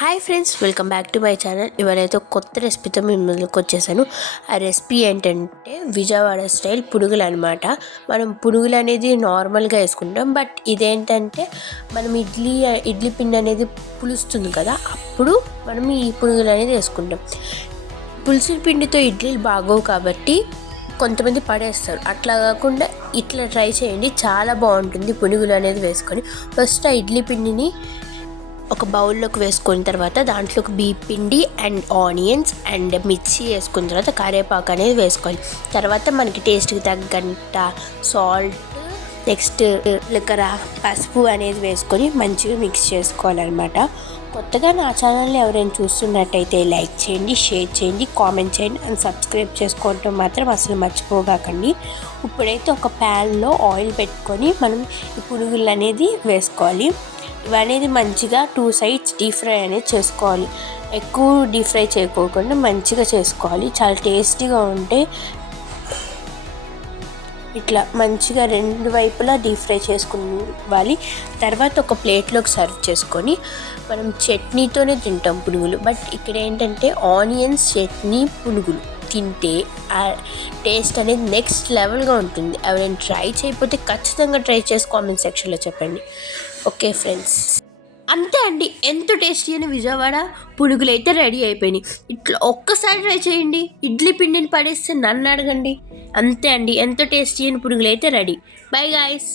Hi friends, welcome back to my channel. ఇవాళైతే ఒక కొత్త రెసిపీతో మీ ముందుకు వచ్చేసాను. ఆ రెసిపీ ఏంటంటే విజయవాడ స్టైల్ పునుగులు అనమాట. మనం పునుగులు అనేది నార్మల్గా వేసుకుంటాం, బట్ ఇదేంటంటే మనం ఇడ్లీ పిండి అనేది పులుస్తుంది కదా, అప్పుడు మనం ఈ పునుగులు అనేది వేసుకుంటాం. పులుసు పిండితో ఇడ్లీలు బాగోవు కాబట్టి కొంతమంది పడేస్తారు. అట్లా కాకుండా ఇట్లా ట్రై చేయండి, చాలా బాగుంటుంది. పునుగులు అనేది వేసుకొని ఫస్ట్ ఆ ఇడ్లీ పిండిని ఒక బౌల్లోకి వేసుకున్న తర్వాత దాంట్లోకి బియ్యం పిండి అండ్ ఆనియన్స్ అండ్ మిర్చి వేసుకున్న తర్వాత కరివేపాకు అనేది వేసుకోవాలి. తర్వాత మనకి టేస్ట్కి తగ్గంత సాల్ట్, నెక్స్ట్ లిక్కర, పసుపు అనేది వేసుకొని మంచిగా మిక్స్ చేసుకోవాలన్నమాట. కొత్తగా నా ఛానల్ని ఎవరైనా చూస్తున్నట్టయితే లైక్ చేయండి, షేర్ చేయండి, కామెంట్ చేయండి అండ్ సబ్స్క్రైబ్ చేసుకోవటం మాత్రం అసలు మర్చిపోకండి. ఇప్పుడైతే ఒక ప్యాన్లో ఆయిల్ పెట్టుకొని మనం ఈ పునుగులు అనేది వేసుకోవాలి. ఇవనేది మంచిగా 2 sides డీప్ ఫ్రై అనేది చేసుకోవాలి. ఎక్కువ డీప్ ఫ్రై చేయకోకుండా మంచిగా చేసుకోవాలి. చాలా టేస్టీగా ఉంటే ఇట్లా మంచిగా 2 వైపులా డీప్ ఫ్రై చేసుకోవాలి. తర్వాత ఒక ప్లేట్లోకి సర్వ్ చేసుకొని మనం చట్నీతోనే తింటాం పునుగులు. బట్ ఇక్కడ ఏంటంటే ఆనియన్స్ చట్నీ పునుగులు తింటే ఆ టేస్ట్ అనేది నెక్స్ట్ లెవెల్గా ఉంటుంది. ఎవరైనా ట్రై చేయకపోతే ఖచ్చితంగా ట్రై చేసి కామెంట్ సెక్షన్లో చెప్పండి. ఓకే ఫ్రెండ్స్, అంతే అండి. ఎంత టేస్టీ అని విజయవాడ పునుగులు అయితే రెడీ అయిపోయినాయి. ఇట్లా ఒక్కసారి ట్రై చేయండి. ఇడ్లీ పిండిని పడేస్తే నన్ను అడగండి. అంతే అండి, ఎంత టేస్టీ అని పునుగులు అయితే రెడీ. By guys.